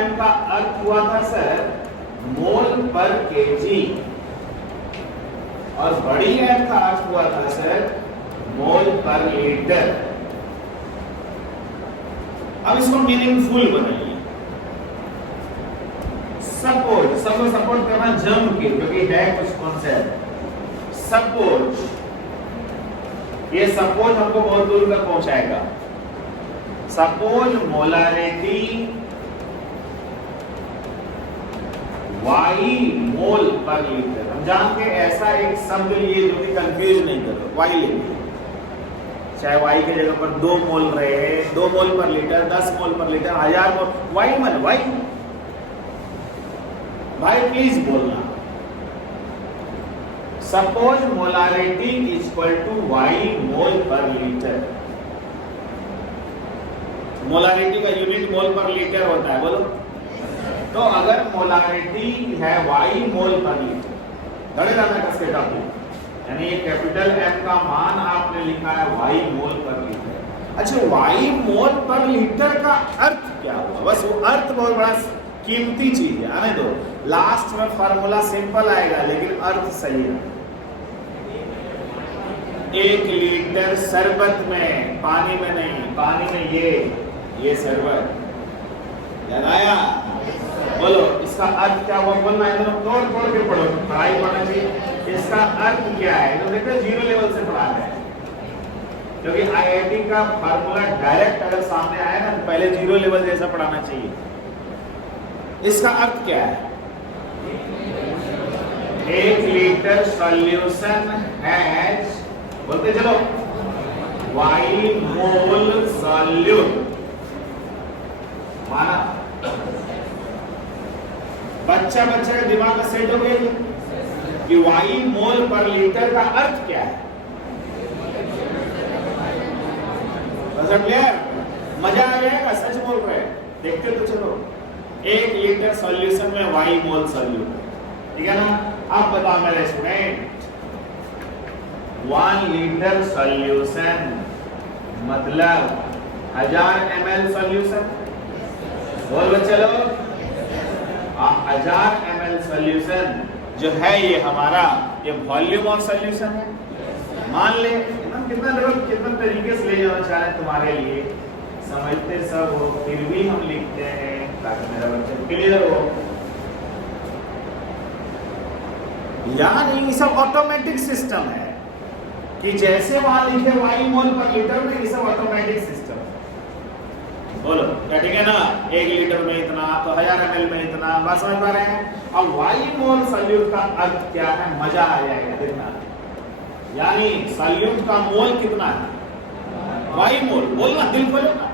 m का अर्थ हुआ था सर मोल पर केजी, और बड़ी m का अर्थ हुआ था सर मोल पर लीटर। अब इसको मीनिंगफुल बनाइए। सपोज, सबको सपोर्ट करना जम के, क्योंकि है कुछ कॉन्सेप्ट। सपोज, ये सपोज हमको बहुत दूर तक पहुंचाएगा। Suppose molarity Y mole per litre. हम जानते हैं ऐसा एक शब्द लिए जो कि कंफ्यूज नहीं करो, वाई लेंगे, चाहे वाई की जगह पर 2 मोल रहे, 2 मोल per litre, 10 mole per litre, 1000 mole, Y मन वाई। भाई प्लीज बोलना। Suppose molarity equal to Y mole per litre. Molarity का यूनिट मोल पर लीटर होता है, बोलो। तो अगर मोलारिटी है वाई मोल पर लीटर, धड़े रहना कसके डालो, यानी ये कैपिटल M का मान आपने लिखा है वाई मोल पर लीटर। अच्छा, वाई मोल पर लीटर का अर्थ क्या हुआ? बस वो अर्थ बहुत बड़ा कीमती चीज है, आने दो। लास्ट में फार्मूला सिंपल आएगा लेकिन अर्थ सही है। 1 लीटर शरबत में, पानी में नहीं, पानी में ये शरबत, याद आया? बोलो इसका अर्थ क्या हुआ? बोलना है, तोड़ तोड़ के पढ़ो, पढ़ाई पढ़ना चाहिए। इसका अर्थ क्या है? तो देखो 0 लेवल से पढ़ा है, क्योंकि IIT का फार्मूला डायरेक्ट अगर सामने आया ना तो पहले 0 लेवल जैसा पढ़ाना चाहिए। इसका अर्थ क्या है? 1 लीटर सॉल्यूशन हैज, बोलते चलो, वाई मोल सॉल्यूट। माना बच्चा के दिमाग में सेट हो गया कि वाई मोल पर लीटर का अर्थ क्या है। क्लियर? मजा आ जाएगा, सच बोल रहे हैं, देखते तो चलो। 1 लीटर सॉल्यूशन में वाई मोल सॉल्यूट, ठीक है ना? अब बताओ मेरे स्टूडेंट, 1 लीटर सॉल्यूशन मतलब 1000 ml सॉल्यूशन। बोल बच्चे लोग, 1000 ml सॉल्यूशन जो है ये हमारा, ये वॉल्यूम ऑफ सॉल्यूशन है। मान ले हम कितना तरीके से ले जाना चाह रहे हैं तुम्हारे लिए, समझते सब हो, फिर भी हम लिखते हैं ताकि मेरा बच्चा क्लियर हो। यानी ये सब ऑटोमेटिक सिस्टम है कि जैसे वहां लिखे वाई मोल पर लीटर में, ये सब ऑटोमेटिक सिस्टम है। बोलो क्या ठीक है ना? 1 लीटर में इतना, तो 1000 ml में इतना, बात समझ पा रहे हैं? अब वाई मोल सॉल्यूट का अर्थ क्या है? मजा आ जाएगा देखना। यानी सॉल्यूट का मोल कितना है? वाई मोल, बोलना, दिल खोलो ना।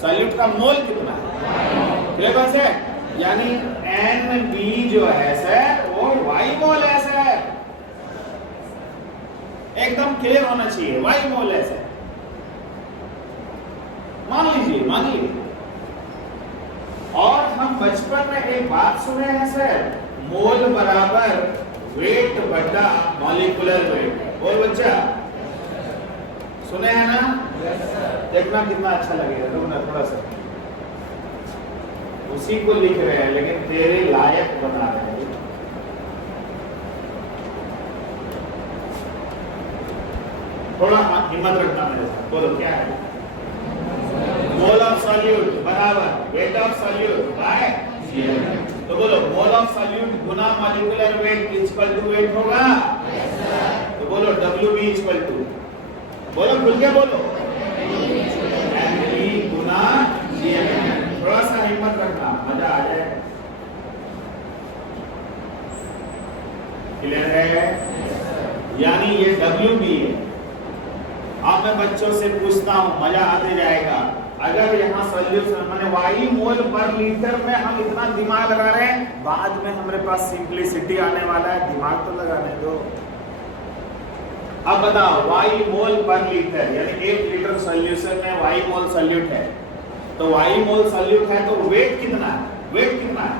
सॉल्यूट का मोल कितना है? क्लियर है? यानी NB जो है सर वो वाई मोल है सर, एकदम क्लियर होना चाहिए, वाई मोल है सर। मान लीजिए। और हम बचपन में एक बात सुने हैं सर, मोल बराबर वेट बटा मॉलिक्यूलर वेट। बोल बच्चा, सुने हैं ना? देखना कितना अच्छा लगेगा। रुकना थोड़ा सा, उसी को लिख रहे हैं लेकिन तेरे लायक बना रहे हैं। थोड़ा हिम्मत रखना मेरे साथ। बोलो क्या है? मोल ऑफ सॉल्यूट बराबर weight of solute by cm। तो बोलो मोल ऑफ सॉल्यूट गुना molecular weight equal to weight होगा। तो बोलो WB इक्वल टू, बोलो खुल के बोलो, mv गुना cm। थोड़ा सा हिम्मत रखना, मजा आ जाए। क्लियर है? यानी ये WB है। अब मैं बच्चों से पूछता हूं, मजा आते जाएगा। अगर यहाँ सॉल्यूशन माने वाई मोल पर लीटर में हम इतना दिमाग लगा रहे हैं, बाद में हमारे पास सिंपलिसिटी आने वाला है, दिमाग तो लगाने दो। अब बताओ वाई मोल पर लीटर, यानी 1 लीटर सॉल्यूशन में वाई मोल सॉल्यूट है, तो वाई मोल सॉल्यूट है तो वेट कितना है? वेट कितना है?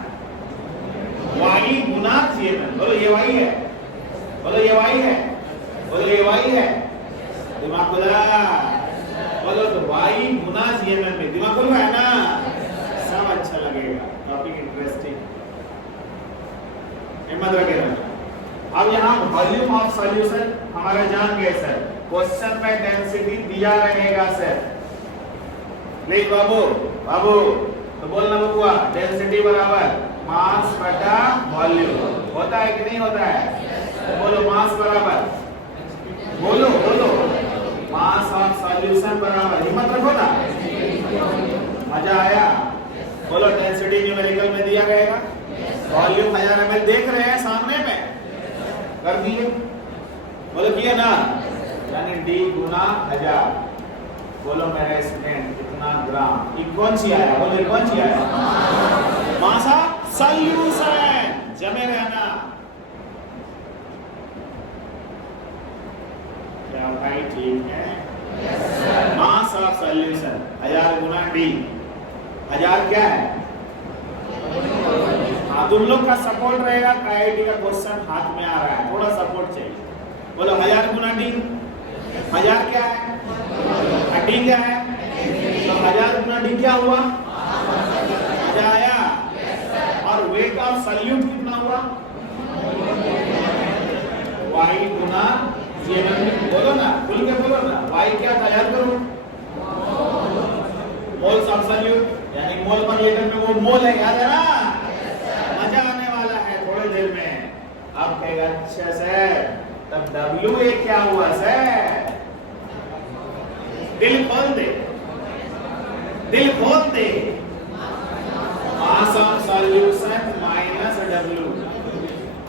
वाई गुना cm। बोलो ये वाई है, बोलो ये वाई है, बोलो ये वाई है। दिमाग खुला, बोलो तो वाई गुना cm में, दिमाग खुल रहा है ना? सब अच्छा लगेगा। इंटरेस्टिंग, हिम्मत रखे रहना। अब यहाँ वॉल्यूम ऑफ सॉल्यूशन हमारा जान गए सर, क्वेश्चन में डेंसिटी दिया रहेगा सर। प्लीज बाबू बाबू तो बोलना बबुआ, डेंसिटी बराबर मास बटा वॉल्यूम होता है कि नहीं होता है? तो बोलो मास बराबर, बोलो बोलो, मास ऑफ सॉल्यूशन बराबर, हिम्मत रखो ना, मजा आया? बोलो डेंसिटी न्यूमेरिकल में दिया रहेगा, वॉल्यूम 1000 ml देख रहे हैं सामने में, कर दिए, बोलो किया ना, यानी D गुना 1000। बोलो मेरे स्टूडेंट कितना ग्राम, ये कौन सी आया? बोलो कौन सी आया? मास ऑफ सॉल्यूशन, जमे रहना। क्या भाई ठीक है? मास ऑफ सॉल्यूशन 1000 गुना D, 1000 क्या है? हाँ, तुम लोग का सपोर्ट रहेगा, आईआईटी का क्वेश्चन हाथ में आ रहा है, थोड़ा सपोर्ट चाहिए। बोलो 1000 गुना D, 1000 क्या है? D क्या है? तो 1000 गुना D क्या हुआ? मजा आया? और वेट ऑफ सॉल्यूट कितना हुआ? Y गुना GMM। बोलो ना, खुल के बोलो ना, Y क्या था याद करो, मोल्स ऑफ सॉल्यूट, यानी मोल पर लीटर में वो मोल है, याद है ना? मजा आने वाला है थोड़ी देर में। अब कहेगा अच्छा सर, तब WA क्या हुआ सर? दिल खोल दे, दिल खोल दे, mass of solution minus W,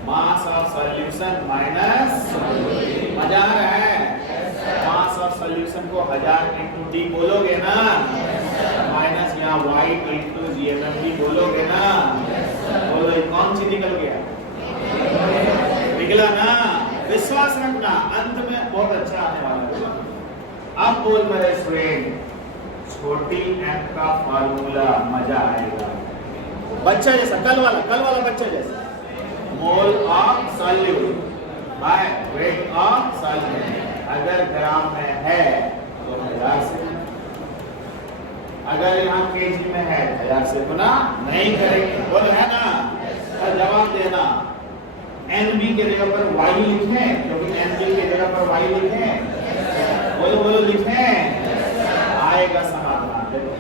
mass of solution minus, मजा आ रहा है? मास ऑफ सॉल्यूशन को 1000 इंटू D बोलोगे ना, माइनस यहाँ Y इंटू GMM भी बोलोगे ना, बोलो ये कौन सी निकल गया? निकला ना? विश्वास रखना, अंत में बहुत अच्छा आने वाला है। अब बोल मेरे स्टूडेंट, छोटी m का फार्मूला, मजा आएगा, बच्चा जैसा, कल वाला बच्चा जैसा, मोल of solute by weight of solute. अगर ग्राम में है तो 1000 से, अगर यहाँ केजी में है 1000 से गुना नहीं करेंगे, बोलो है ना? तो जवाब देना, NB के जगह पर Y लिखें, क्योंकि NB के जगह पर Y लिखें, बोलो बोलो लिखें, आएगा समाधान, देखो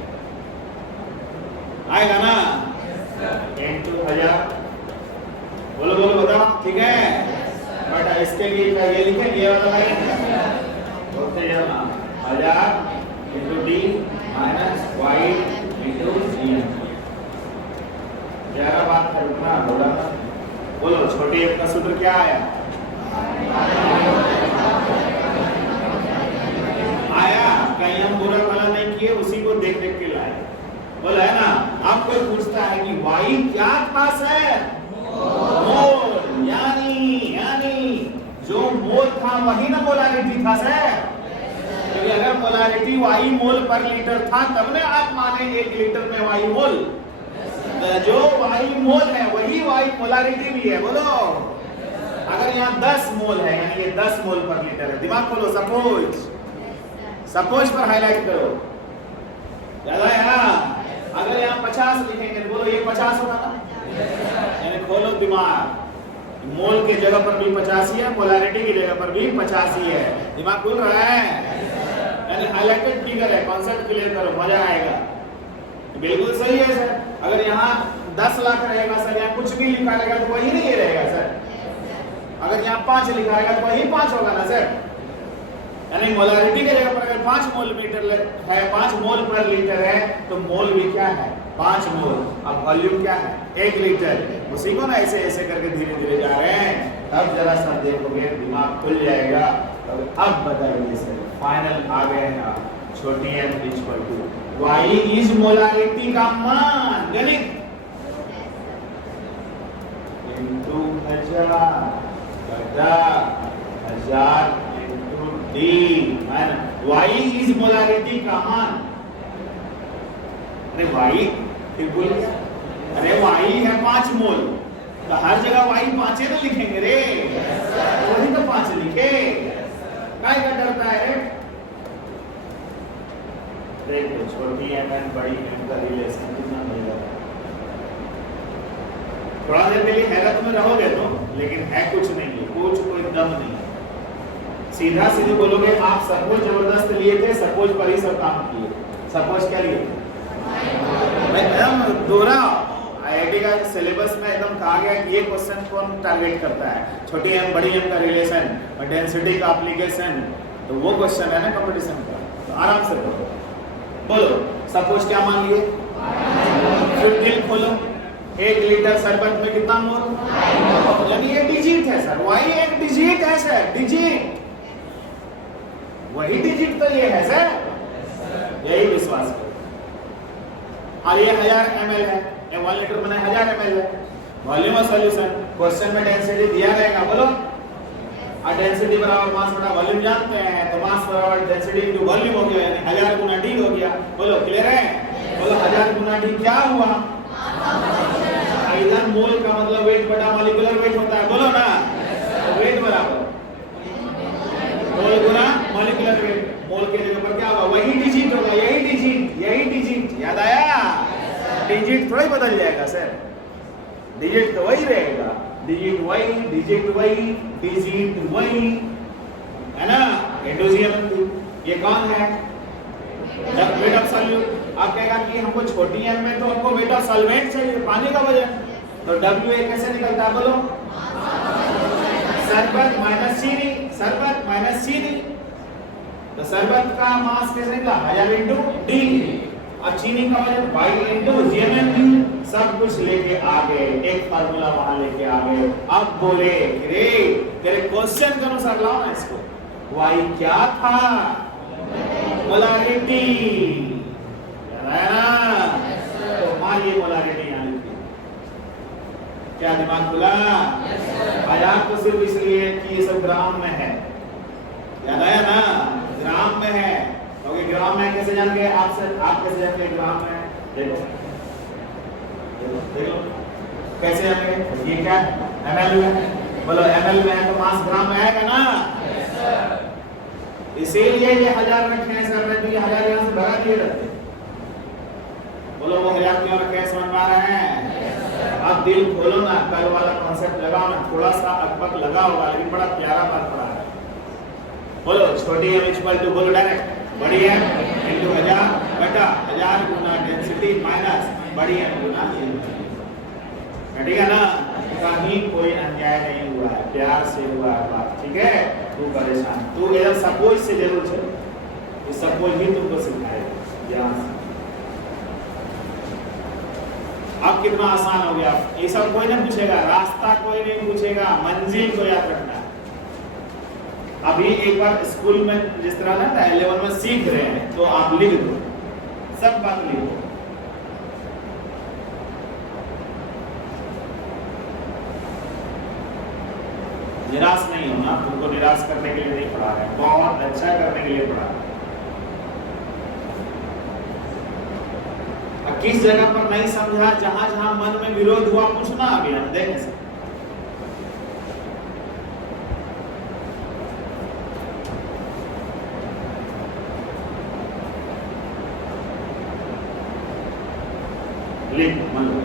आएगा ना? इंटू 1000, बोलो बोलो बताओ, ठीक है? बट इसके लिए क्या ये लिखें, ये वाला लाइन बोलते जाना, 1000 into D minus Y into GM। 11 बात करना बोला, बोलो छोटी m का सूत्र क्या आया? आया? कहीं हम बुरा भला नहीं किए, उसी को देख देख के लाए, बोला है ना? आपको पूछता है कि Y क्या था सर? मोल, यानी जो मोल था वही ना मोलारिटी था सर। क्योंकि अगर मोलारिटी Y मोल पर लीटर था तब ने आप माने 1 लीटर में Y मोल, जो Y मोल है वही Y मोलारिटी भी है, बोलो। अगर यहाँ 10 मोल है, यानी ये 10 मोल पर लीटर है, दिमाग खोलो, सपोज पर हाईलाइट करो, ज्यादा है ना? अगर यहाँ 50 लिखेंगे तो बोलो ये 50 होगा ना, यानी खोलो दिमाग, मोल की जगह पर भी 50 ही है, मोलारिटी की जगह पर भी 50 ही है, दिमाग खुल रहा है, यानी हाईलाइटेड फिगर है, कॉन्सेप्ट क्लियर करो, मजा आएगा। बिल्कुल सही है सर, अगर यहाँ 10 लाख रहेगा सर, यहाँ कुछ भी लिखा रहेगा तो वही नहीं रहेगा सर, अगर यहाँ 5 लिखा रहेगा तो वही 5 होगा ना सर, यानी मोलारिटी की जगह पर अगर 5 मोल मीटर है, 5 मोल पर लीटर है, तो मोल भी क्या है? 5 मोल। अब वॉल्यूम क्या है? 1 लीटर। उसी को ना ऐसे ऐसे करके धीरे धीरे जा रहे हैं, अब जरा सा देखोगे दिमाग खुल जाएगा। अब बताइए सर, फाइनल आ गए ना, छोटी m equal to Y is molarity का मान, गणित into 1000 into D, Y is molarity का मान। अरे Y बोल, अरे Y है 5 मोल, तो हर जगह Y 5 ही तो लिखेंगे रे, वही तो 5 लिखे, काय का डरता है रे? देखो छोटी m एंड बड़ी m का रिलेशन कितना मिलेगा, थोड़ा देर के लिए हैरत में रहोगे तो, लेकिन है कुछ नहीं है, कुछ कोई दम नहीं है। सीधा सीधे बोलोगे आप सपोज जबरदस्त लिए थे, सपोज पर ही सब काम किए। सपोज क्या लिए? मैं एकदम दोहरा आईआईटी का सिलेबस में एकदम कहा गया कि ये क्वेश्चन कौन टारगेट करता है, छोटी एम बड़ी एम का रिलेशन और डेंसिटी का एप्लीकेशन, तो वो क्वेश्चन है ना कंपटीशन का। तो आराम से बोलो, बोलो सपोज क्या मान लिए, फिर दिल खोलो, 1 लीटर शरबत में कितना मोल, यानी ये डिजिट है सर, वही एक डिजिट है सर, डिजिट वही डिजिट तो ये है सर, यही विश्वास करो। और ये 1000 ml है, 1 लीटर में 1000 ml है। वॉल्यूम ऑफ सॉल्यूशन, क्वेश्चन में डेंसिटी दिया रहेगा, बोलो और डेंसिटी बराबर मास बटा वॉल्यूम जानते हैं, तो मास बराबर डेंसिटी इनटू वॉल्यूम हो गया, यानी 1000 गुना डी हो गया। बोलो क्लियर है? बोलो 1000 गुना डी क्या हुआ? इधर मोल का मतलब वेट बटा मॉलिक्यूलर वेट होता है, बोलो ना, तो वेट बराबर मोल गुना मॉलिक्यूलर वेट। मोल के जगह पर क्या होगा? वही डिजिट होगा, यही डिजिट। याद आया? डिजिट थोड़ा ही बदल जाएगा सर, डिजिट तो वही रहेगा, डिजिट वही है ना। एंडोजियम ये कौन है? जब वेट ऑफ सॉल्यूट आप कहेगा कि हमको छोटी एम में तो हमको वेट ऑफ सॉल्वेंट चाहिए, पानी का वजन, तो W कैसे निकलता है? बोलो शरबत माइनस चीनी, तो शरबत का मास कैसे निकला? 1000 इंटू डी, और चीनी का वजन y इंटू जीएमएम, सब कुछ लेके आ गए, एक फार्मूला वहां लेके आ गए। अब बोले रे तेरे क्वेश्चन के अनुसार लाओ ना इसको, y क्या था? मोलारिटी, है ना? तो मान ये मोलारिटी यहाँ लिखी, क्या दिमाग खुला? आयात तो सिर्फ इसलिए कि ये सब ग्राम में है, याद आया ना, ग्राम में है, क्योंकि ग्राम में कैसे जान गए आप कैसे जान गए ग्राम में? देखो कैसे जान गए? ये क्या ml में, बोलो ml में है तो मास ग्राम में आएगा ना। इसीलिए ये 1000 रखे हैं सर, नहीं 1000 यहाँ से भगा दिए रहते। बोलो वो 1000 क्यों रखे हैं, समझ में आ रहे हैं? अब दिल खोलो ना, कल वाला कॉन्सेप्ट लगाओ ना, थोड़ा सा अकबक लगा होगा लेकिन बड़ा प्यारा बात पड़ा है। बोलो छोटी एम इक्वल टू, बोलो डायरेक्ट, बड़ी एम इंटू 1000 बटा 1000 गुना डेंसिटी माइनस बड़ी एम गुना, ठीक है ना? कहीं कोई अन्याय नहीं हुआ है, प्यार से हुआ है बात, ठीक है? तू परेशान, तू एकदम सपोज से जरूर चल, ये सपोज ही तुमको सिखाएगा ज्ञान। अब कितना आसान हो गया, ये सब कोई नहीं पूछेगा, रास्ता कोई नहीं पूछेगा, मंजिल को याद रखना है। अभी एक बार स्कूल में जिस तरह ना 11 में सीख रहे हैं, तो आप लिख दो, सब बात लिखो। निराश नहीं होना, तुमको निराश करने के लिए नहीं पढ़ा रहे हैं, बहुत अच्छा करने के लिए पढ़ा रहे हैं। किस जगह पर नहीं समझा, जहां जहां मन में विरोध हुआ पूछना, अभी हम देखें सकते। लिख मन में।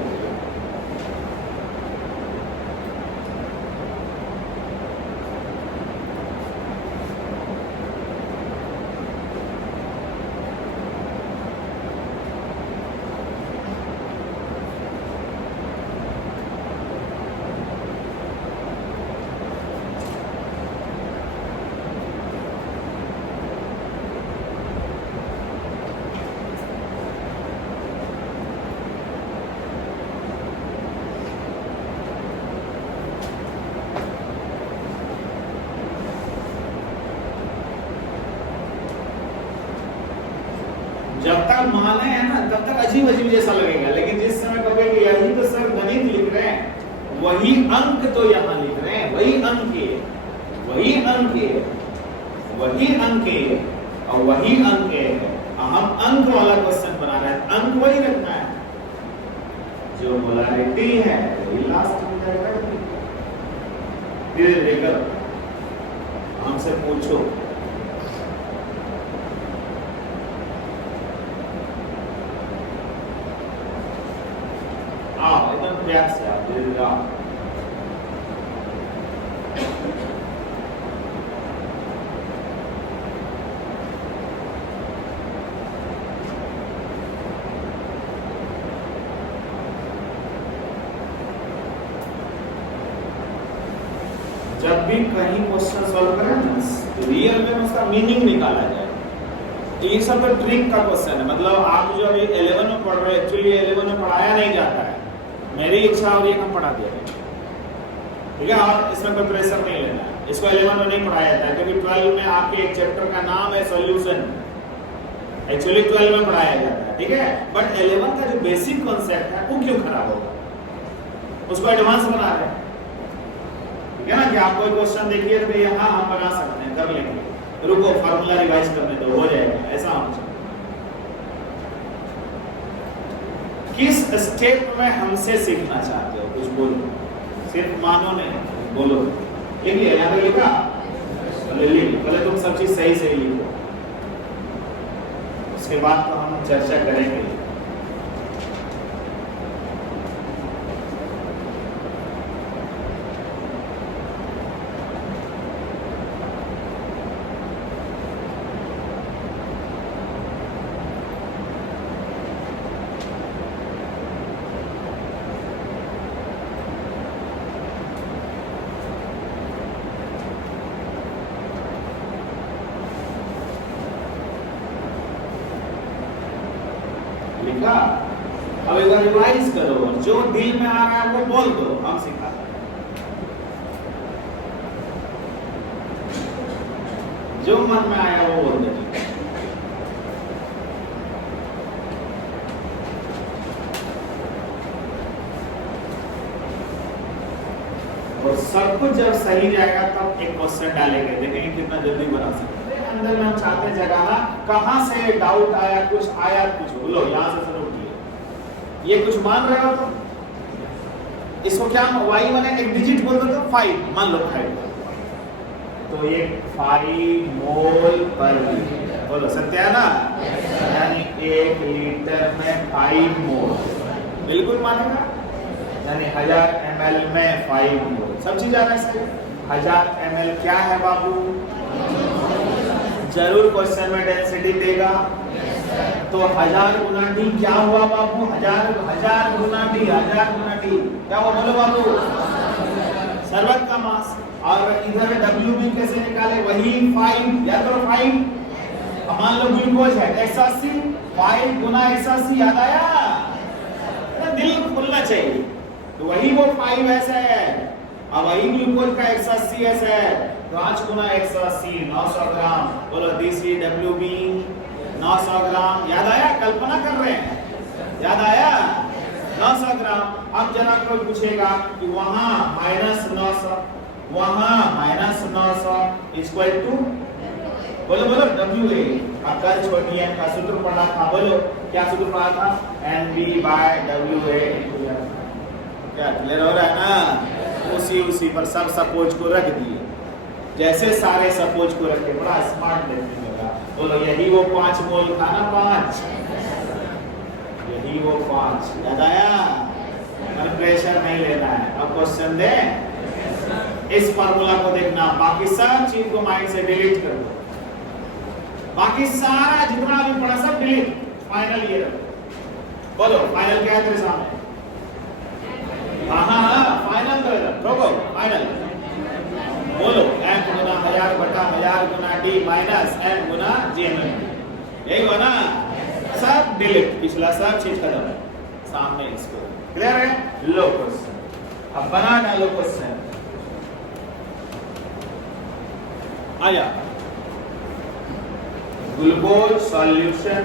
जब तक माने हैं ना तब तक अजीब अजीब जैसा लगेगा, लेकिन जिस समय कहोगे यही तो सर गणित लिख रहे हैं, वही अंक तो यहाँ लिख रहे हैं, वही अंक है और वही अंक है। हम अंक वाला क्वेश्चन बना रहे हैं, अंक वही रखना है, जो मोलारिटी है वही लास्ट में जाएगा। धीरे धीरे कर हमसे पूछो, अनंत्यास्य दीर्घा जब भी कहीं क्वेश्चन सॉल्व करें ना तो रियल में उसका मीनिंग निकाला जाए। ये सब तो ट्रिक का क्वेश्चन है, मतलब आप जो अभी 11 में पढ़ रहे हो एक्चुअली 11 में पढ़ाया नहीं जाता है, मेरी इच्छा हो रही है हम पढ़ा दिया है, ठीक है। और इसमें कोई प्रेशर नहीं लेना है, इसको 11 में नहीं पढ़ाया जाता है क्योंकि 12 में आपके एक चैप्टर का नाम है सॉल्यूशन, एक्चुअली 12 में पढ़ाया जाता है, ठीक है। बट 11 का जो बेसिक कॉन्सेप्ट है वो क्यों खराब होगा, उसको एडवांस बना रहे हैं, ठीक है ना। कि आप कोई क्वेश्चन देखिए तो यहाँ हम बना सकते हैं, कर लेंगे, रुको फार्मूला रिवाइज करने दो, हो जाएगा, ऐसा हम किस स्टेप में हमसे सीखना चाहते हो, कुछ बोलो, सिर्फ मानो नहीं, बोलो। लिख लिया, यहाँ पे लिखा, पहले तुम सब चीज सही सही लिखो, उसके बाद तो हम चर्चा करेंगे। लिखा, अब एक बार रिवाइज करो, जो दिल में आ रहा है वो बोल दो, हम सिखा जो मन में आया वो बोल दो। और सब कुछ जब सही जाएगा तब एक क्वेश्चन डालेंगे, देखेंगे कितना जल्दी बना सकते हैं। अंदर में हम चाहते जगह कहां से डाउट आया, कुछ आया, कुछ बोलो, यहां से शुरू किए। ये कुछ मान रहे हो तो इसको क्या y माने एक डिजिट बोल दो तो 5 मान लो 5, तो ये 5 मोल पर लीटर, बोलो सत्य है ना, यानी 1 लीटर में 5 मोल, बिल्कुल मानेगा, यानी 1000 ml में 5 मोल, सब चीज आ रहा है सही। 1000 ml क्या है बाबू, जरूर क्वेश्चन में डेंसिटी देगा, तो 1000 गुना डी क्या हुआ बाबू, 1000 गुना डी, 1000 गुना डी क्या हुआ, बोलो बाबू, सरवत का मास। और इधर डब्ल्यू भी कैसे निकाले, वही 5 या तो 5, मान लो ग्लूकोज है 180, 5 गुना 180, याद आया, दिल खुलना चाहिए, तो वही वो 5 ऐसा है, अब वही ग्लूकोज का 180 ऐसा है, 5 गुना 180 900 ग्राम, बोलो DCWB 900 ग्राम, याद आया, कल्पना कर रहे हैं, याद आया 900 ग्राम। अब जरा कोई पूछेगा कि वहां -900, वहां -900 इक्वल टू, बोलो बोलो WA, अब कल छोटी एन का सूत्र पढ़ा था, बोलो क्या सूत्र पढ़ा था, NB/WA, क्या क्लियर हो रहा है ना, उसी पर सब सपोज को रख दिए, जैसे सारे सपोज को रखे, बड़ा स्मार्ट देखने लगा, बोलो यही वो 5 मोल था ना, 5, यही वो 5, याद आया, प्रेशर नहीं लेना है। अब क्वेश्चन दे, इस फार्मूला को देखना, बाकी सब चीज को माइंड से डिलीट कर दो, बाकी सारा जितना अभी पढ़ा सब डिलीट, फाइनल ये रखो, बोलो फाइनल क्या है तेरे सामने, हाँ फाइनल तो रोको, फाइनल बोलो m गुना 1000/1000 गुना d माइनस m गुना gml, यही हो ना, सब डिलीट, पिछला सब चीज खत्म है, सामने इसको क्लियर है। लो क्वेश्चन, अब बना डालो क्वेश्चन, आया glucose solution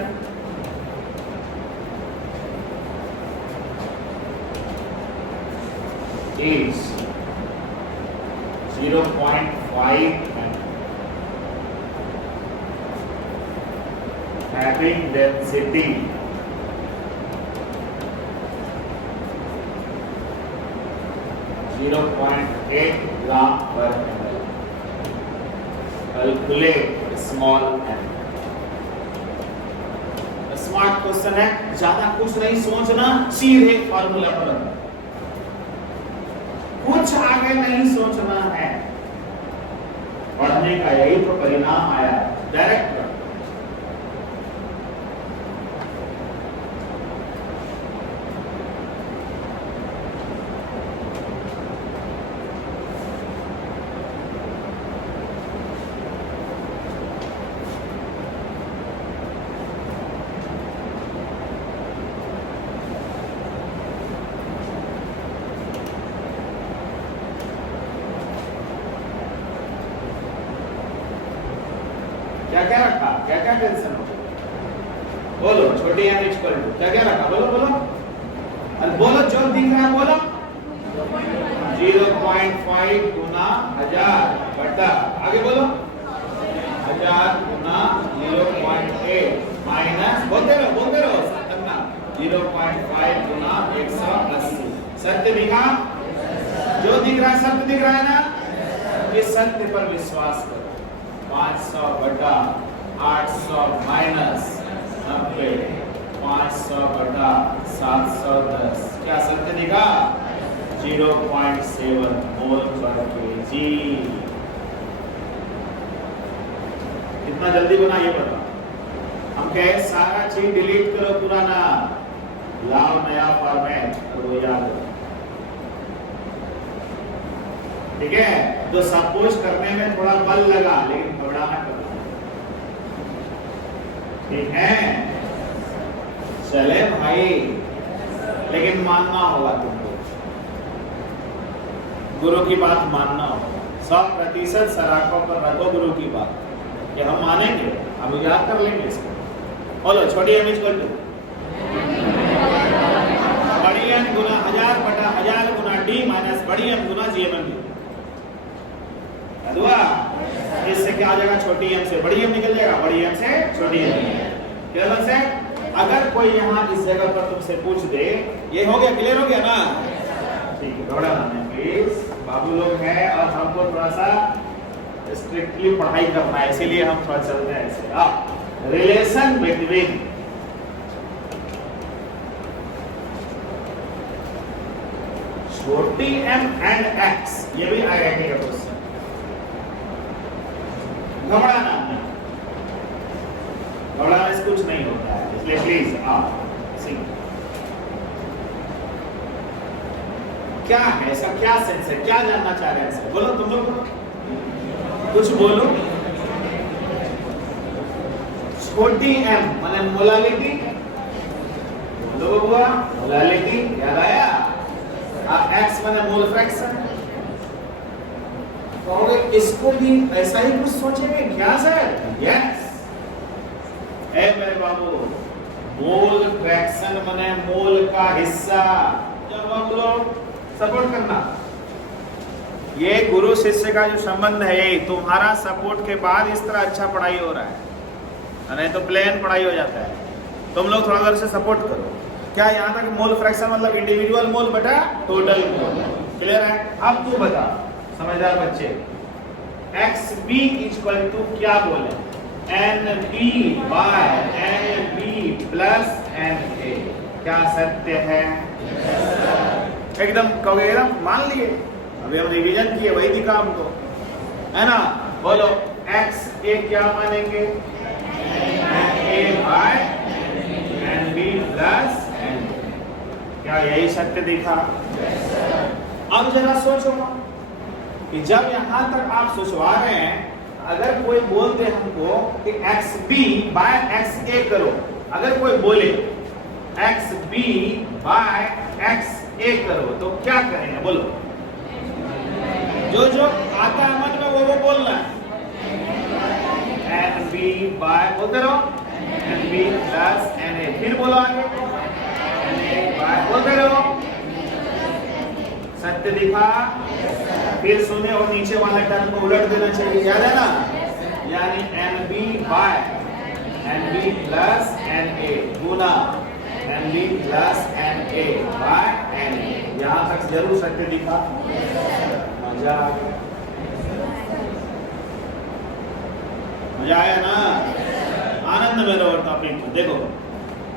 is 0.5 having density 0.8 gram per ml. Calculate small m. Smart question है, ज्यादा कुछ नहीं सोचना, सीधे फार्मूला पर कुछ आगे नहीं सोचना है, पढ़ने का यही तो परिणाम आया डायरेक्ट। क्या क्या रखा, क्या क्या टेंशन हो, बोलो। छोटी एम इक्वल टू क्या क्या रखा, बोलो बोलो, और बोलो जो दिख रहा है बोलो। 0.5 गुना 1000 बटा, आगे बोलो 1000 गुना 0.8 माइनस, बोलते रहो करना, 0.5 गुना 180। सत्य दिखा, जो दिख रहा है सत्य दिख रहा है ना, इस सत्य पर विश्वास करो। 500 बटा 800 माइनस 90, 500 बटा 710, क्या सत्य दिखा? 0.7 मोल पर केजी। कितना जल्दी बना ये बता। हम कहे सारा चीज डिलीट करो पुराना, लाओ नया फॉर्मेट, तो वो याद रखो, ठीक है। तो सपोज करने में थोड़ा बल लगा, लेकिन घबराना करो, ठीक है। चले भाई, लेकिन मानना होगा तुमको, गुरु की बात मानना होगा। 100% सराखों पर रखो गुरु की बात, कि हम मानेंगे, हम याद कर लेंगे इसको। बोलो छोटी एम इक्वल टू बड़ी एम गुना 1000 बटा 1000 गुना डी माइनस बड़ी एम गुना जीएमएम। हुआ, इससे क्या आ जाएगा? छोटी एम से बड़ी एम निकल जाएगा, बड़ी एम से छोटी एम। क्लियर से? अगर कोई यहाँ इस जगह पर तुमसे पूछ दे, ये हो गया, क्लियर हो गया ना? ठीक है, घबराना नहीं प्लीज, बाबू लोग हैं और हमको थोड़ा सा स्ट्रिक्टली पढ़ाई करना है, इसीलिए हम थोड़ा चलते हैं ऐसे। रिलेशन बिटवीन छोटी एम एंड एक्स, ये भी आईआईटी का क्वेश्चन। घबराना नहीं, घबराने से कुछ नहीं होता है, इसलिए प्लीज आप सीखो। क्या है ऐसा, क्या सेंस है, क्या जानना चाह रहे हैं सर? बोलो तुम लोग, कुछ बोलो। छोटी एम माने मोलालिटी, बोलो बुआ, मोलालिटी याद आया? और एक्स माने मोल फ्रैक्शन। कहोगे इसको भी ऐसा ही कुछ सोचेंगे क्या सर? यस। ए मेरे बाबू, मोल फ्रैक्शन माने मोल का हिस्सा। जब आप लोग सपोर्ट करना, ये गुरु शिष्य का जो संबंध है, ये तुम्हारा सपोर्ट के बाद इस तरह अच्छा पढ़ाई हो रहा है, नहीं तो प्लेन पढ़ाई हो जाता है। तुम लोग थोड़ा देर से सपोर्ट करो। क्या यहाँ तक मोल फ्रैक्शन मतलब इंडिविजुअल मोल बटा टोटल मोल, क्लियर है? अब तू बता समझदार बच्चे, एक्स बी इक्वल टू क्या बोले? N b by N B plus n a. क्या सत्य है? एकदम कहोगे, एकदम मान लिए, अभी हम रिवीजन किए, वही दिखा हमको, है ना? बोलो एक्स ए क्या मानेंगे? A by N B plus N. क्या यही सत्य दिखा? अब जरा सोचो कि जब यहां तक आप सोचवा रहे हैं, अगर कोई बोलते हमको कि एक्स बी बाय एक्स ए करो, अगर कोई बोले एक्स बी बाय एक्स ए करो, तो क्या करेंगे? बोलो, जो जो आता है मन में वो बोलना है। एन बी बाय, बोलते रहो, n B plus n a. फिर बोलो आगे, एन ए बाय, बोलते रहो। सत्य दिखा? फिर सुने और नीचे वाले टर्म को उलट देना चाहिए, याद है ना? यानी n b by N B plus n a गुना n B plus n a by n a. यहां तक जरूर सत्य दिखा? मजा आ गया, मजा आया ना? आनंद में रहो टॉपिक में। देखो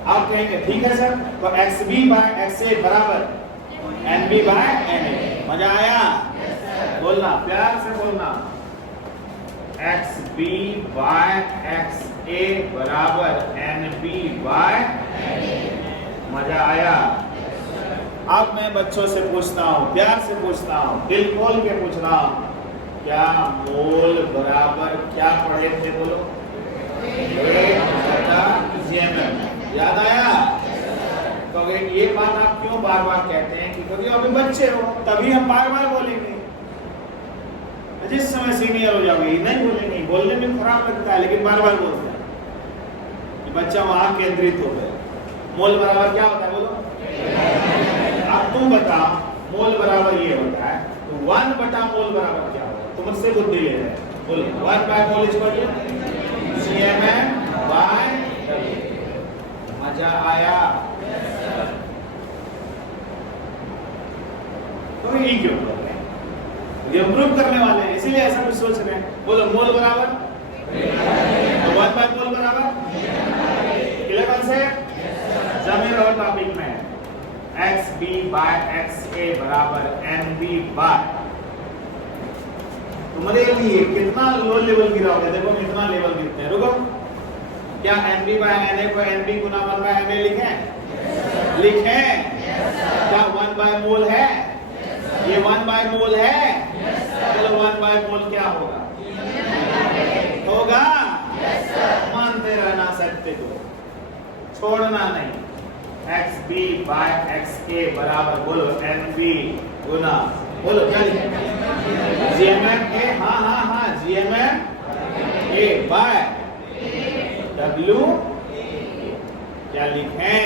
आप कहेंगे ठीक है सर, तो एक्स बी बाय एक्स ए बराबर NB बाय NA। मजा आया? बोलना, प्यार से बोलना। XB बाय XA बराबर NB बाय। मजा आया? अब मैं बच्चों से पूछता हूँ, प्यार से पूछता हूँ, दिल खोल के पूछ रहा हूँ, क्या मोल बराबर क्या पढ़े थे? बोलो। याद आया? तो ये बात आप क्यों बार बार कहते हैं? क्योंकि अभी बच्चे हो, तभी हम बार बार बोलेंगे। जिस समय सीनियर हो जाओगे नहीं बोलेंगे, बोलने में खराब लगता है लेकिन बार बार बोलते हैं। बच्चा वहां केंद्रित हो गया। मोल बराबर क्या होता है? बोलो। अब तुम बता, मोल बराबर ये होता है, तो 1 बटा मोल बराबर क्या होगा? तुम मुझसे बुद्धि ले रहे हैं। बोलो। 1 by mole equal to CMM by. मजा आया? तो ये क्यों कर रहे हैं? ये प्रूव करने वाले हैं, इसीलिए ऐसा कुछ सोच रहे हैं। बोलो। मोल बराबर 1 बाय मोल बराबर 11 से। जमीन और टॉपिक में XB बाय XA बराबर NB बाय। तुम्हारे लिए कितना लो लेवल गिरा होगा? देखो कितना लेवल गिरते हैं। रुको, क्या NB बाय NA को NB गुना 1 बाय NA लिखें? लिखें। क्या 1 बाय मोल है? ये 1 बाय मोल है? चलो 1 बाय मोल क्या होगा? होगा? मानते रहना सत्य को, छोड़ना नहीं। XB बाय XA बराबर बोलो NB गुना, बोलो क्या लिखें? GMM A। हाँ GMM A बाय W। क्या लिखें?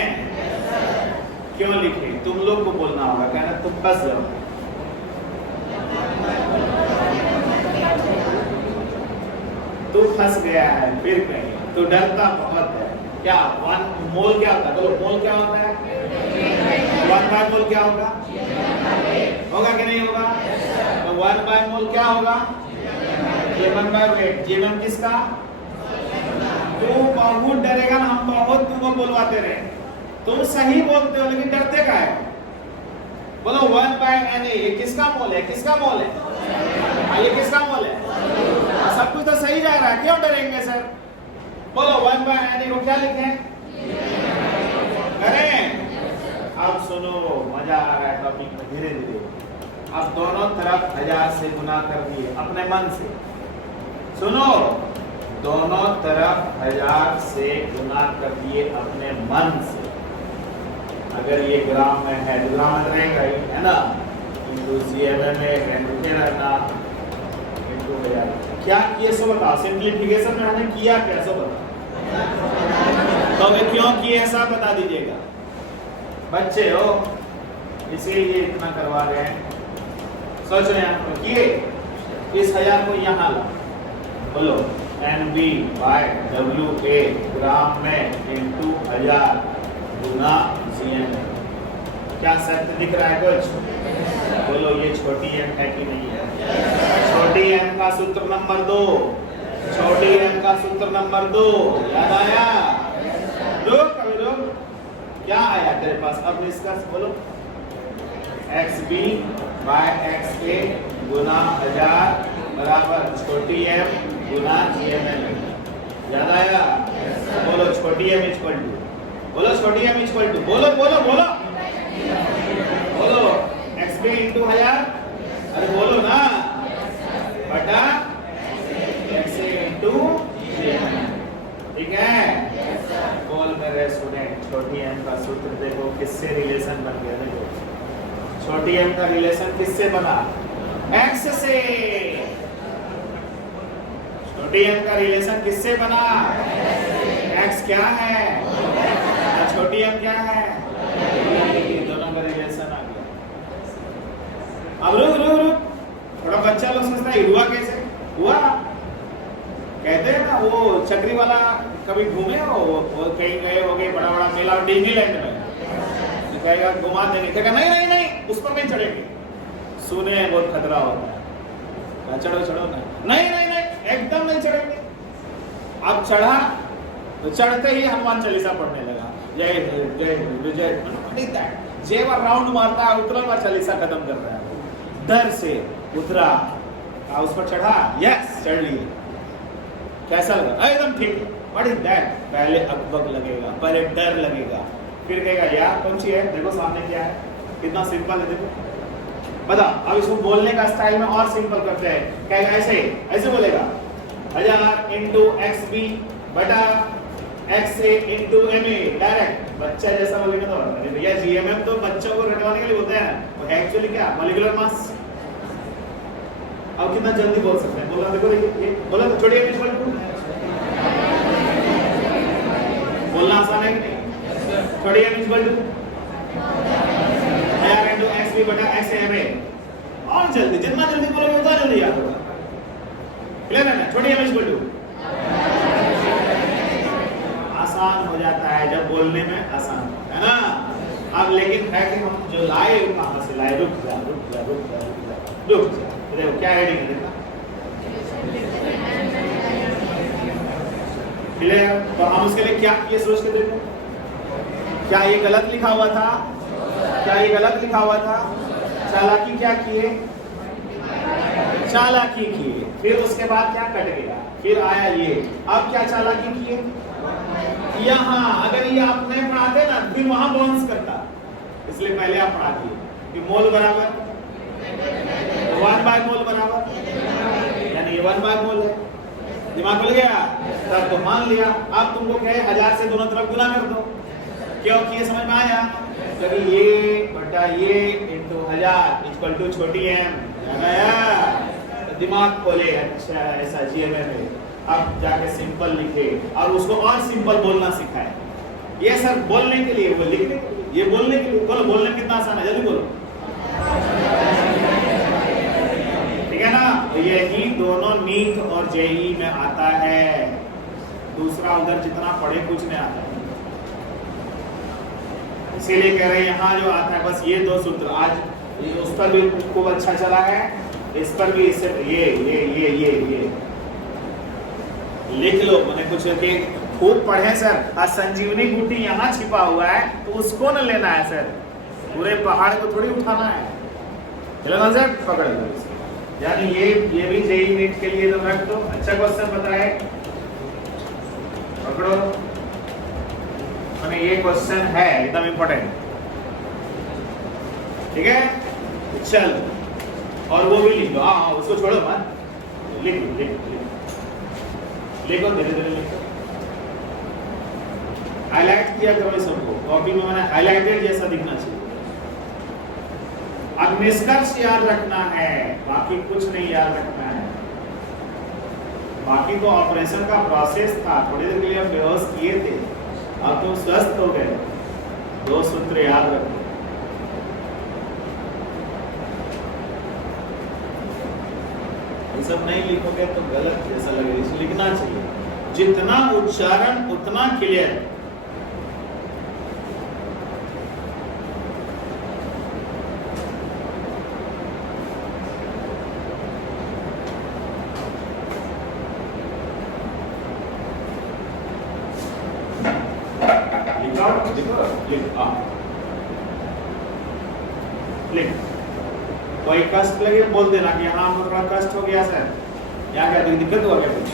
क्यों लिखें? तुम लोग को बोलना होगा, कहना तुम फंस जाओ। तू फंस गया है फिर कहीं, तो डरता बहुत है। क्या 1 मोल क्या होता है? बोलो। मोल क्या होता है? 1 बाय मोल क्या होगा? होगा कि नहीं होगा? तो 1 बाय मोल क्या होगा? GMM by weight. GMM किसका? तू बहुत डरेगा ना, हम बहुत तुमको बोलवाते रहे। तुम सही बोलते हो लेकिन डरते का है। बोलो 1 बाय NA। ये किसका मोल है? किसका मोल है? ये किसका मोल है? सब कुछ तो सही जा रहा है, क्यों डरेंगे सर? बोलो 1 बाय NA को क्या लिखें? करें। अब सुनो, मजा आ रहा है टॉपिक में धीरे धीरे। अब दोनों तरफ 1000 से गुना कर दिए अपने मन से। सुनो, दोनों तरफ 1000 से गुना कर दिए अपने मन से। अगर ये ग्राम में है तो ग्राम में रहेगा ही, है ना? इंटू CMM में रुके रहना, इंटू 1000। क्या किए सो बताओ। सिंप्लीफिकेशन में हमने किया क्या सो बताओ। तो अगर क्यों किए ऐसा बता दीजिएगा। बच्चे हो इसीलिए इतना करवा रहे हैं। सोच रहे हैं आप किए, इस 1000 को यहाँ ला। बोलो NB बाय WA ग्राम में इंटू 1000 गुना CMM। क्या सत्य दिख रहा है कुछ? बोलो ये छोटी m है कि नहीं है? छोटी m का सूत्र नंबर 2। छोटी m का सूत्र नंबर 2 याद आया? रुक अभी रुक, क्या आया तेरे पास? अब इसका बोलो। XB बाय XA गुना 1000 बराबर छोटी m गुना GMM। याद आया? बोलो छोटी m इक्वल टू, बोलो छोटी m इक्वल टू, बोलो बोलो बोलो बोलो XB इंटू 1000। अरे बोलो ना, बटा XA इंटू GMM। ठीक है? बोल मेरे स्टूडेंट, छोटी m का सूत्र देखो किससे रिलेशन बन गया। देखो छोटी m का रिलेशन किससे बना? x से। छोटी m का रिलेशन किससे बना? x क्या है? छोटी m क्या है? दोनों का रिलेशन आ गया। अब रुक रुक रुक, थोड़ा बच्चा लोग सोचता है हुआ कैसे हुआ। कहते हैं ना वो चक्री वाला, कभी घूमे हो वो कहीं गए हो गए बड़ा बड़ा मेला डिज्नीलैंड में, कहेगा घुमा देंगे, कहेगा नहीं नहीं नहीं उस पर नहीं चढ़ेंगे, सुने बहुत खतरा होता है, चढ़ो चढ़ो ना, नहीं नहीं नहीं एकदम नहीं चढ़ेंगे। अब चढ़ा तो चढ़ते ही हनुमान चालीसा पढ़ने लगा, जय जय विजय नहीं दैट जे बार राउंड मारता है उतना बार चालीसा खत्म कर रहा है, डर से उतरा, उस पर चढ़ा, यस चढ़ लिए, कैसा लगा? एकदम ठीक है। What is that? पहले अकबक लगेगा, पहले डर लगेगा, फिर कहेगा यार कौन सी है, देखो सामने क्या है, कितना सिंपल है, देखो बता। अब इसको बोलने का स्टाइल में और सिंपल करते हैं, कहेगा ऐसे, ऐसे बोलेगा 1000 इंटू एक्स बी बटा x a into m a, direct बच्चा जैसा बोलेगा। तो अरे भैया जीएमएम तो बच्चों को रटवाने के लिए होता है, वो एक्चुअली क्या मॉलिक्यूलर मास। अब कितना जल्दी बोल सकते हैं, बोला देखो ये बोला तो छोड़िए बीच में, बोलना आसान है कि नहीं? छोड़िए बीच में, इंटू एक्स बी बटा एक्स एम ए, और जल्दी, जितना जल्दी बोलोगे उतना जल्दी याद होगा। क्लियर है ना? छोड़िए बीच में, आसान हो जाता है जब बोलने में आसान है ना। अब लेकिन है कि हम जो लाए वो कहां से लाए? रुक जा रुक जा रुक जा रुक जा रुक जा, देखो क्या हेडिंग है देखा। क्लियर? तो हम उसके लिए क्या किए सोच के देखो, क्या ये गलत लिखा हुआ था? क्या ये गलत लिखा हुआ था? चालाकी क्या किए? चालाकी किए, फिर उसके बाद क्या कट गया, फिर आया ये। अब क्या चालाकी किए? यहाँ अगर ये आप नहीं पढ़ाते ना फिर वहां बाउंस करता, इसलिए पहले आप पढ़ा दिए कि मोल बराबर 1 बाय मोल बराबर, यानी ये 1 बाय मोल है। दिमाग खुल गया? तब तो मान लिया। अब तुमको कहे 1000 से दोनों तरफ गुना कर दो, क्योंकि ये समझ में आया कभी ये बटा ये इंटू 1000 इक्वल टू छोटी एम, दिमाग खोले, अच्छा ऐसा जीएमएम है। अब जाके सिंपल लिखे और उसको और सिंपल बोलना सिखाए। ये सर बोलने के लिए, वो लिखने के लिए, ये बोलने के लिए। बोलो बोलने में कितना आसान है, जल्दी बोलो, ठीक है ना? तो यही दोनों नीट और जेईई में आता है, दूसरा उधर जितना पढ़े कुछ नहीं आता है। इसीलिए कह रहे हैं यहाँ जो आता है बस ये 2 सूत्र। आज उस पर भी खूब अच्छा चला है, इस पर भी, इससे ये लिख लो। मैंने कुछ कि खूब पढ़े सर, आज संजीवनी बूटी यहाँ छिपा हुआ है तो उसको न लेना है सर, पूरे पहाड़ को थोड़ी उठाना है। चलो सर पकड़ लो, यानी ये भी जेईई नीट के लिए तो रख दो। अच्छा क्वेश्चन बताए, पकड़ो, मैंने ये क्वेश्चन है एकदम इंपॉर्टेंट, ठीक है? चल, और वो भी लिख लो, हाँ उसको छोड़ो मत, लिख लिखो धीरे धीरे लिखो। हाईलाइट किया करो सबको, कॉपी में मैंने हाईलाइटेड जैसा दिखना चाहिए। अब निष्कर्ष याद रखना है, बाकी कुछ नहीं याद रखना है। बाकी तो ऑपरेशन का प्रोसेस था, थोड़ी देर के लिए हम बेहोश किए थे, अब तुम स्वस्थ हो गए। 2 सूत्र याद रखो। ये सब नहीं लिखोगे तो गलत जैसा लगेगा, इसलिए लिखना चाहिए, जितना उच्चारण उतना क्लियर। लिख, कोई कष्ट लगे बोल देना कि हाँ थोड़ा कष्ट हो गया सर, यहाँ क्या दिक्कत हुआ क्या कुछ,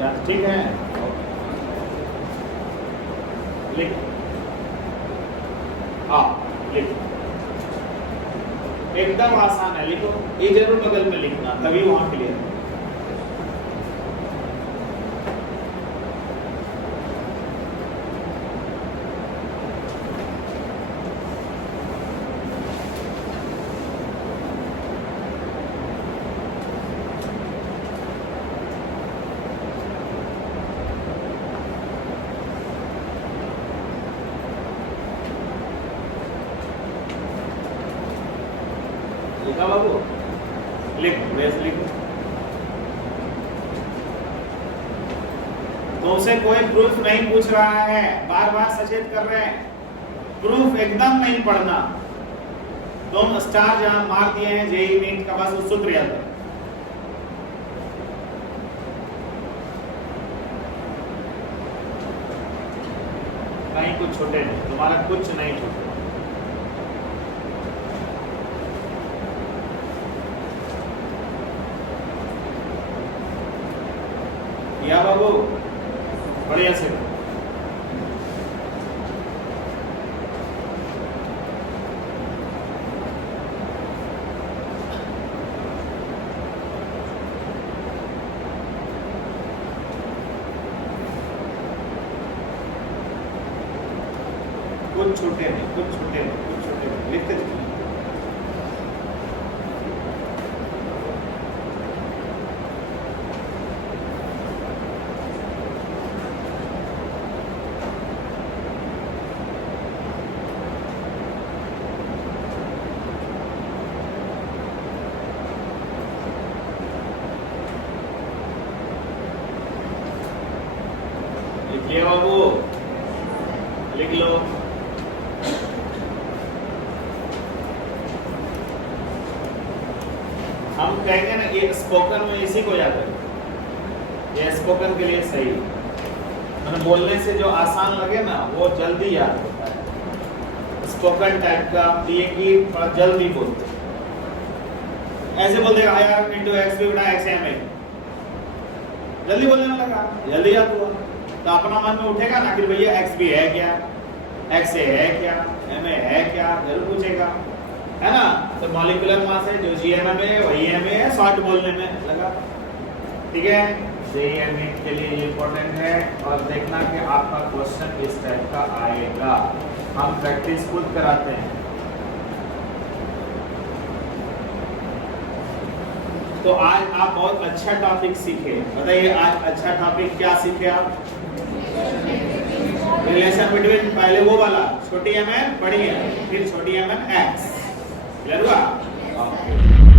या ठीक है। लिख, लिख, एकदम आसान है, लिखो। ये जरूर बगल में लिखना, तभी वहां क्लियर है। लिखा बाबू, लिख, वैसे लिखो। तुमसे कोई प्रूफ नहीं पूछ रहा है, बार बार सचेत कर रहे हैं, प्रूफ एकदम नहीं पढ़ना। तुम स्टार जहां मार दिए हैं जेईई नीट का, बस उस सूत्र याद है। कहीं कुछ छूटे नहीं, तुम्हारा कुछ नहीं छूटे। या बाबू बढ़िया से कुछ छूटे नहीं, कुछ छूटे नहीं, कुछ छूटे नहीं, लिखते चलिए। लिखिए बाबू, लिख लो। हम कहेंगे ना ये स्पोकन में इसी को याद रखें, ये स्पोकन के लिए सही, मतलब बोलने से जो आसान लगे ना वो जल्दी याद होता है। स्पोकन टाइप का ये कि थोड़ा जल्दी बोलते, ऐसे बोल देगा यार इंटू एक्स भी बड़ा एक्स एम ए, जल्दी बोलने में लगा, जल्दी याद हुआ, तो अपना मन में उठेगा ना कि भैया एक्स भी है क्या, एक्स ए है क्या, एम ए है क्या, जरूर पूछेगा, है ना। तो मॉलिक्यूलर मास है जो जीएमए में वही एमए है, शॉर्ट बोलने में लगा, ठीक है। जीएमए के लिए ये इंपॉर्टेंट है, और देखना कि आपका क्वेश्चन इस टाइप का आएगा। हम प्रैक्टिस खुद कराते हैं। तो आज आप बहुत अच्छा टॉपिक सीखे, बताइए आज अच्छा टॉपिक क्या सीखे आप? रिलेशन बिटवीन, पहले वो वाला छोटी एम एन बड़ी एम, फिर छोटी एम एन एक्स, क्लियर हुआ?